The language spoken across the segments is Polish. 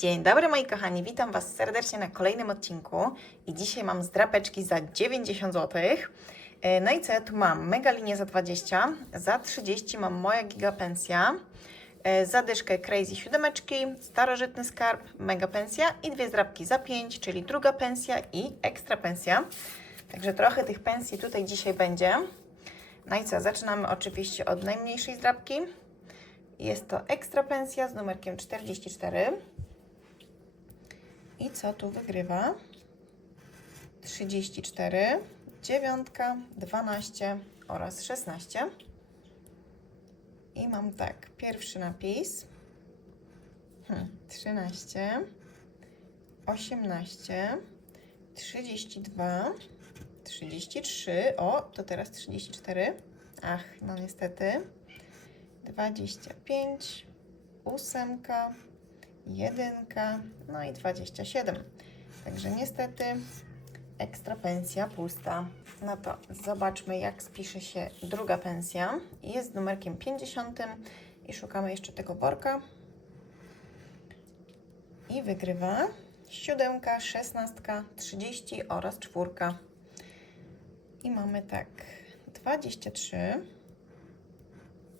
Dzień dobry moi kochani, witam Was serdecznie na kolejnym odcinku i dzisiaj mam zdrapeczki za 90 zł. No i co ja tu mam? Mega linię za 20, za 30 mam moja gigapensja, e, za dyszkę crazy siódemeczki, starożytny skarb, mega pensja i dwie zdrapki za 5, czyli druga pensja i ekstra pensja. Także trochę tych pensji tutaj dzisiaj będzie. No i co, zaczynamy oczywiście od najmniejszej zdrapki. Jest to ekstra pensja z numerkiem 44. I co tu wygrywa? 34, 9, 12 oraz 16. I mam tak, pierwszy napis. Hmm, 13, 18, 32, 33. O, to teraz 34. Ach, no niestety. 25, ósemka, jedynka, no i 27. Także niestety ekstra pensja pusta. No to zobaczmy, jak spisze się druga pensja. Jest numerkiem 50 i szukamy jeszcze tego worka. I wygrywa siódemka, szesnastka, 30 oraz czwórka. I mamy tak 23,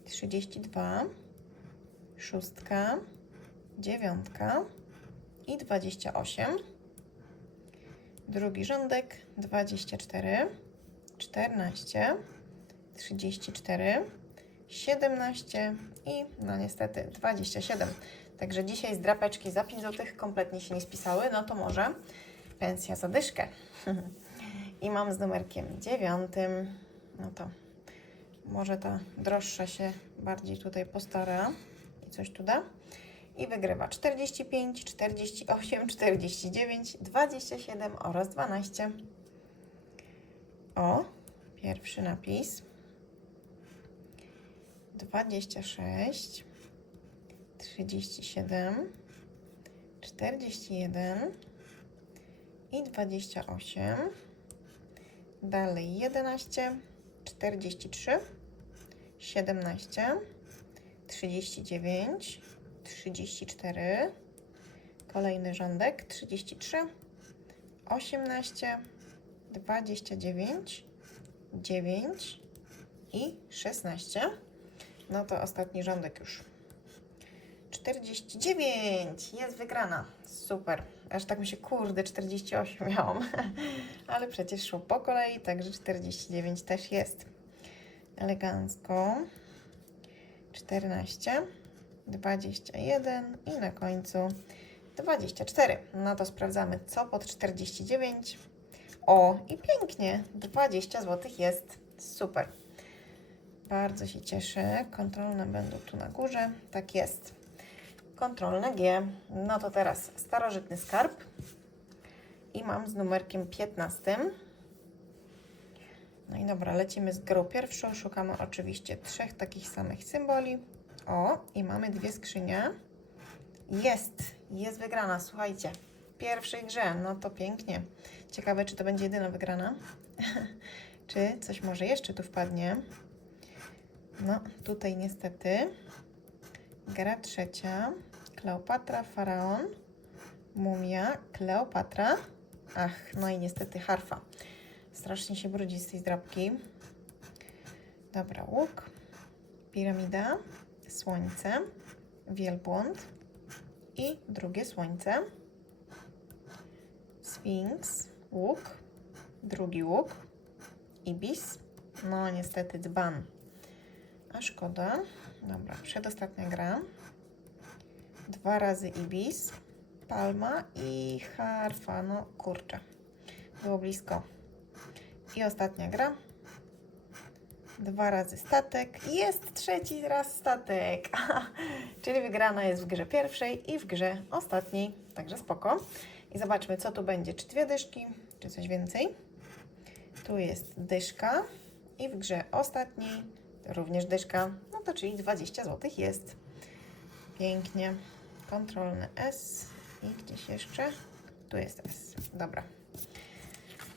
32, szóstka, dziewiątka i 28. Drugi rządek 24, 14, 34, 17 i no niestety 27. Także dzisiaj z drapeczki za 5 zł kompletnie się nie spisały, no to może pensja za dyszkę. I mam z numerkiem 9, no to może ta droższa się bardziej tutaj postara i coś tu da. I wygrywa 45, 48, 49, 27 oraz 12. O, pierwszy napis. 26, 37, 41 i 28. Dalej 11, 43, 17, 39, 34, kolejny rządek 33, 18, 29, 9 i 16. No to ostatni rządek już. 49 jest wygrana. Super. Aż tak mi się kurde 48 miałam. Ale przecież szło po kolei, także 49 też jest. Elegancko. 14, 21 i na końcu 24. No to sprawdzamy, co pod 49. O, i pięknie, 20 zł jest. Super. Bardzo się cieszę. Kontrolne będą tu na górze. Tak jest. Kontrolne G. No to teraz starożytny skarb. I mam z numerkiem 15. No i dobra, lecimy z grą pierwszą. Szukamy oczywiście trzech takich samych symboli. O, i mamy dwie skrzynie. Jest, jest wygrana, słuchajcie. Pierwszej grze, no to pięknie. Ciekawe, czy to będzie jedyna wygrana. czy coś może jeszcze tu wpadnie. No, tutaj niestety. Gra trzecia. Kleopatra, Faraon, Mumia, Kleopatra. Ach, no i niestety harfa. Strasznie się brudzi z tej zdrabki. Dobra, łuk, piramida, słońce, wielbłąd i drugie słońce. Sfinks, łuk, drugi łuk, ibis, no niestety dzban. A szkoda. Dobra, przedostatnia gra. Dwa razy ibis, palma i harfa. No kurczę, było blisko. I ostatnia gra. Dwa razy statek. Jest trzeci raz statek. Czyli wygrana jest w grze pierwszej i w grze ostatniej. Także spoko. I zobaczmy, co tu będzie. Czy dwie dyszki, czy coś więcej. Tu jest dyszka. I w grze ostatniej również dyszka. No to czyli 20 zł jest. Pięknie. Kontrolny S. I gdzieś jeszcze? Tu jest S. Dobra.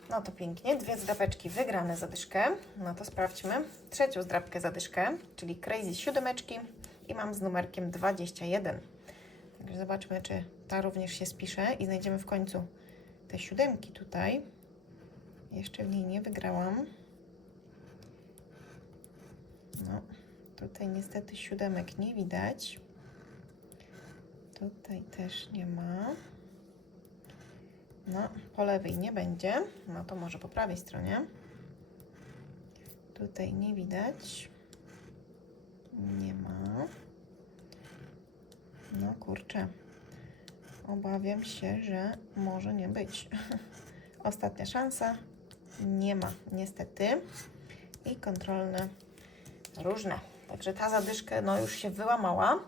No to pięknie. Dwie zdrapeczki wygrane za dyszkę. No to sprawdźmy. Trzecią zdrapkę za dyszkę, czyli Crazy siódemeczki i mam z numerkiem 21. Także zobaczmy, czy ta również się spisze i znajdziemy w końcu te siódemki tutaj. Jeszcze w niej nie wygrałam. No, tutaj niestety siódemek nie widać. Tutaj też nie ma. No, po lewej nie będzie. No to może po prawej stronie. Tutaj nie widać. Nie ma. No kurczę. Obawiam się, że może nie być. Ostatnia szansa. Nie ma, niestety. I kontrolne różne. Także ta zadyszka no, już się wyłamała.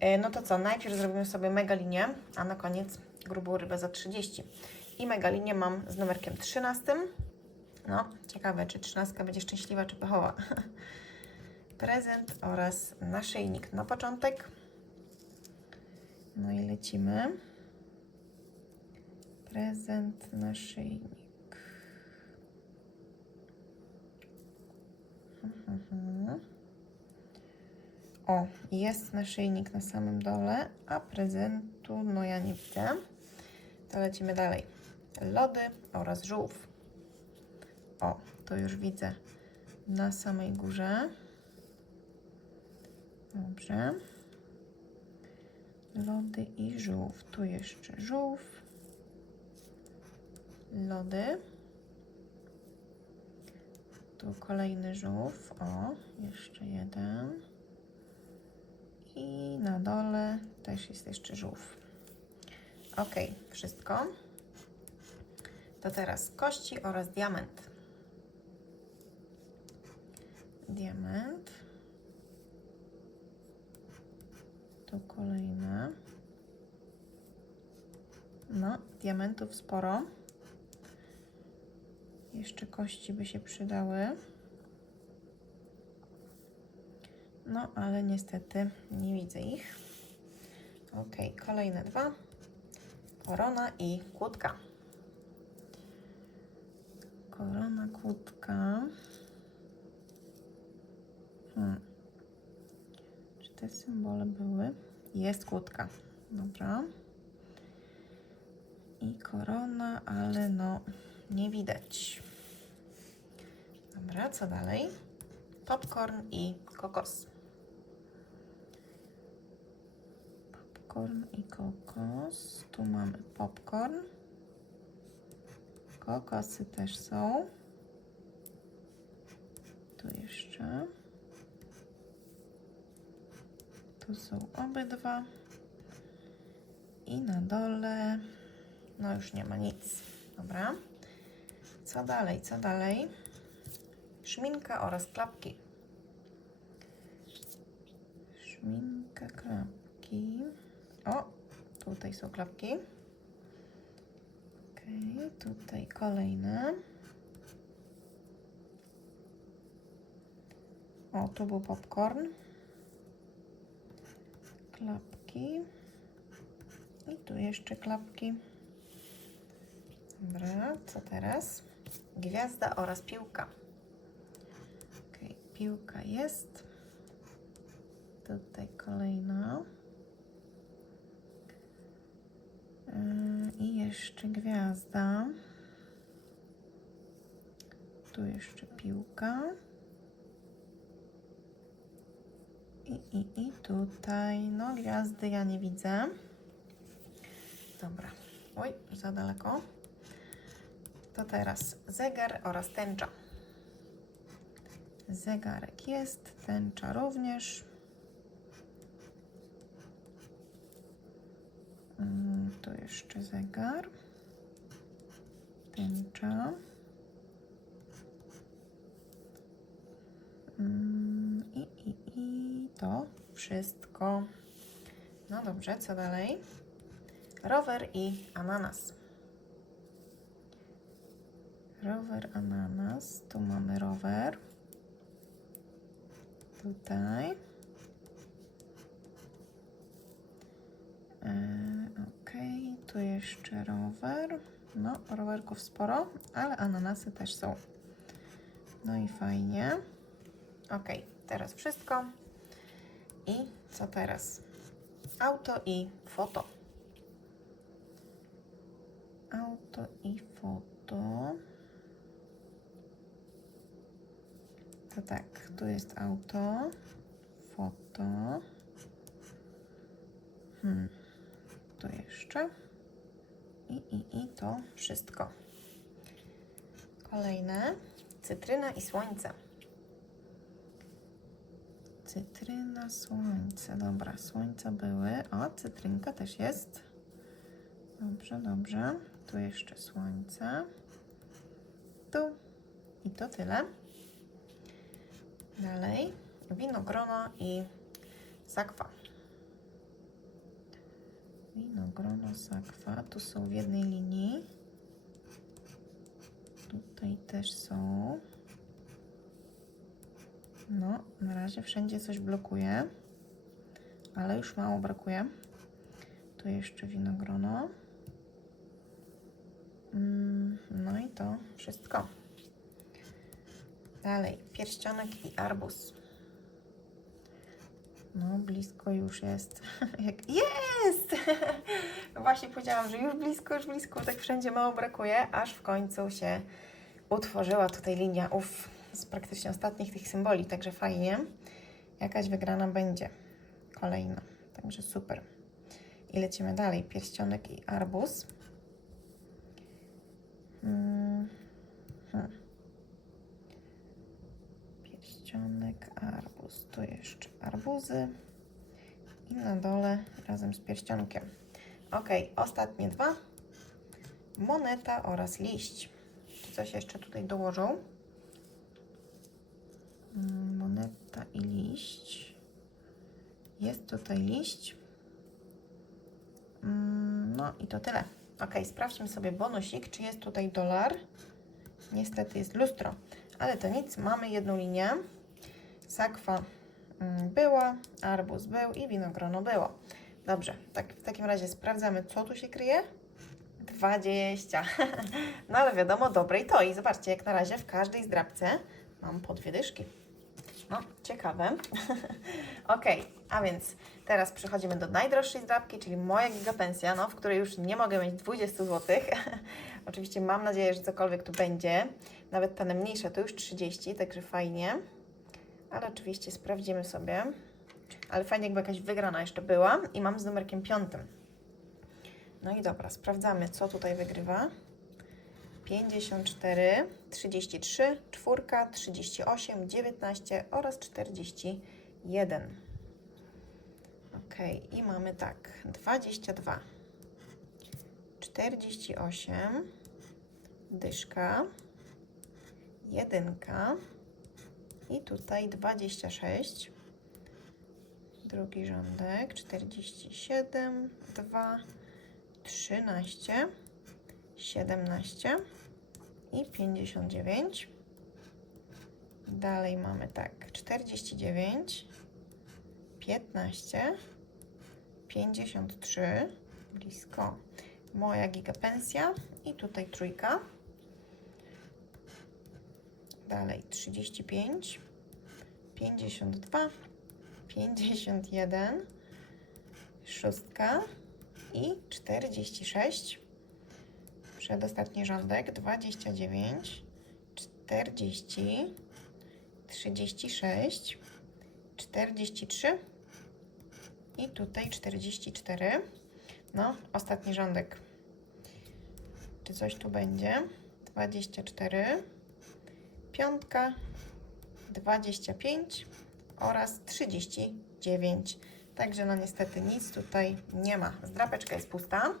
E, No to co, najpierw zrobimy sobie mega linię, a na koniec grubą rybę za 30. I mega linię mam z numerkiem 13. No, ciekawe, czy 13 będzie szczęśliwa, czy pechowa. Prezent oraz naszyjnik na początek. No i lecimy. Prezent, naszyjnik. O, jest naszyjnik na samym dole, a prezentu no ja nie widzę. To lecimy dalej. Lody oraz żółw. O, to już widzę na samej górze. Dobrze. Lody i żółw. Tu jeszcze żółw. Lody. Tu kolejny żółw. O, jeszcze jeden. I na dole też jest jeszcze żółw. Ok, wszystko. To teraz kości oraz diament. Diament. Tu kolejne. No, diamentów sporo. Jeszcze kości by się przydały. No, ale niestety nie widzę ich. Ok, kolejne dwa. Korona i kłódka. Korona, kłódka. Hmm. Czy te symbole były? Jest kłódka. Dobra. I korona, ale no nie widać. Dobra, co dalej? Popcorn i kokos. Popcorn i kokos. Tu mamy popcorn. Kokosy też są. Tu jeszcze. Tu są obydwa. I na dole. No już nie ma nic. Dobra. Co dalej? Co dalej? Szminka oraz klapki. Szminka, klapki. O, tutaj są klapki. Okej, tutaj kolejne. O, tu był popcorn. Klapki. I tu jeszcze klapki. Dobra, co teraz? Gwiazda oraz piłka. Okej, piłka jest. Tutaj kolejna. Yy, I jeszcze gwiazda. Tu jeszcze piłka. I, i, I tutaj, no gwiazdy ja nie widzę. Dobra. Oj, za daleko. To teraz zegar oraz tęcza. Zegarek jest, tęcza również. Tu jeszcze zegar. Tęcza. Mm, I, i, i to wszystko. No dobrze, co dalej? Rower i ananas. Rower, ananas. Tu mamy rower. Tutaj. E, ok, tu jeszcze rower. No, rowerków sporo, ale ananasy też są. No i fajnie. Ok, teraz wszystko. I co teraz? Auto i foto. auto i foto. To tak, tu jest auto, foto. Hmm, tu jeszcze. I, i, i to wszystko. Kolejne. Cytryna i słońce. Cytryna, słońce. Dobra, słońca były. O, cytrynka też jest. Dobrze, dobrze. Tu jeszcze słońce. Tu. I to tyle. Dalej. Winogrono i sakwa. Winogrono, sakwa. Tu są w jednej linii. Tutaj też są. No, na razie wszędzie coś blokuje, ale już mało brakuje. Tu jeszcze winogrono. Mm, No i to wszystko. Dalej, pierścionek i arbuz. No, blisko już jest. Jest! Właśnie powiedziałam, że już blisko, już blisko, tak wszędzie mało brakuje, aż w końcu się utworzyła tutaj linia ów z praktycznie ostatnich tych symboli, także fajnie. Jakaś wygrana będzie. Kolejna, także super. I lecimy dalej. Pierścionek i arbuz. Mm, hmm. Pierścionek, arbuz. Tu jeszcze arbuzy. I na dole razem z pierścionkiem. Ok, ostatnie dwa. Moneta oraz liść. Czy coś jeszcze tutaj dołożą? Mm, Moneta i liść. Jest tutaj liść. Mm, No i to tyle. Ok, sprawdźmy sobie bonusik, czy jest tutaj dolar. Niestety jest lustro, ale to nic, mamy jedną linię. Sakwa mm, była, arbuz był i winogrono było. Dobrze, tak, w takim razie sprawdzamy, co tu się kryje. 20. No ale wiadomo, dobre i to. I zobaczcie, jak na razie w każdej zdrabce mam po dwie dyszki. No, ciekawe. ok, a więc teraz przechodzimy do najdroższej zdrabki, czyli moja gigapensja, no, w której już nie mogę mieć 20 zł. Oczywiście mam nadzieję, że cokolwiek tu będzie. Nawet ta najmniejsza to już 30, także fajnie. Ale oczywiście sprawdzimy sobie. Ale fajnie, jakby jakaś wygrana jeszcze była. I mam z numerkiem piątym. No i dobra, sprawdzamy, co tutaj wygrywa. 54, 33, 4, 38, 19 oraz 41. Ok, i mamy tak, 22, 48, dyszka, jedynka i tutaj 26, drugi rządek, 47, 2, 13, 17 i 59. Dalej mamy tak 49, 15, 53, blisko. Moja gigapensja i tutaj trójka. Dalej 35, 52, 51, szóstka i 46. Przedostatni rządek 29, 40, 36, 43 i tutaj 44. No, ostatni rządek. Czy coś tu będzie? 24, piątka, 25 oraz 39. Także no niestety nic tutaj nie ma. Zdrapeczka jest pusta.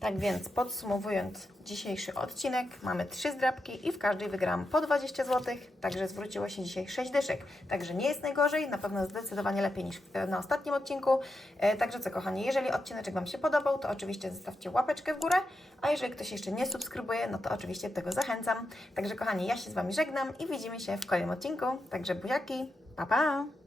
Tak więc podsumowując dzisiejszy odcinek, mamy trzy zdrabki i w każdej wygrałam po 20 zł, także zwróciło się dzisiaj 6 dyszek. Także nie jest najgorzej, na pewno zdecydowanie lepiej niż na ostatnim odcinku. E, także co kochani, jeżeli odcinek Wam się podobał, to oczywiście zostawcie łapeczkę w górę, a jeżeli ktoś jeszcze nie subskrybuje, no to oczywiście do tego zachęcam. Także kochani, ja się z Wami żegnam i widzimy się w kolejnym odcinku. Także buziaki, pa pa!